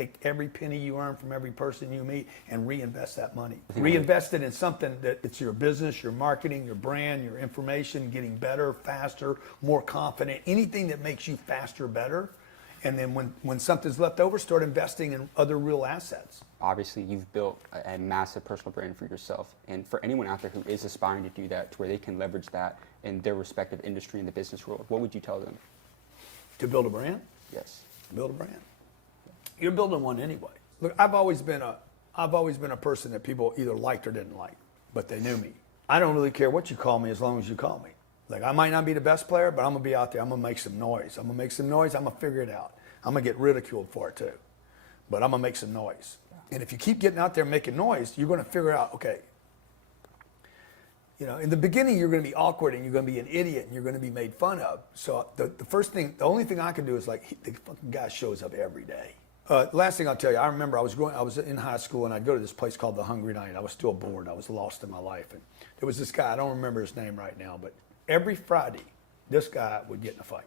take every penny you earn from every person you meet and reinvest that money. Reinvest it in something that it's your business, your marketing, your brand, your information, getting better, faster, more confident, anything that makes you faster, better. And then when something's left over, start investing in other real assets. Obviously, you've built a massive personal brand for yourself. And for anyone out there who is aspiring to do that, to where they can leverage that in their respective industry in the business world, what would you tell them? To build a brand? Yes. Build a brand. You're building one anyway. Look, I've always been a person that people either liked or didn't like, but they knew me. I don't really care what you call me as long as you call me. Like, I might not be the best player, but I'm gonna be out there. I'm gonna make some noise. I'm gonna figure it out. I'm gonna get ridiculed for it too, but I'm gonna make some noise. And if you keep getting out there making noise, you're gonna figure out, okay, you know, in the beginning you're gonna be awkward and you're gonna be an idiot and you're gonna be made fun of. So the only thing I can do is like, the fucking guy shows up every day. Last thing I'll tell you, I remember I was in high school and I'd go to this place called the Hungry Knight. I was still bored. I was lost in my life. And there was this guy, I don't remember his name right now, but every Friday, this guy would get in a fight.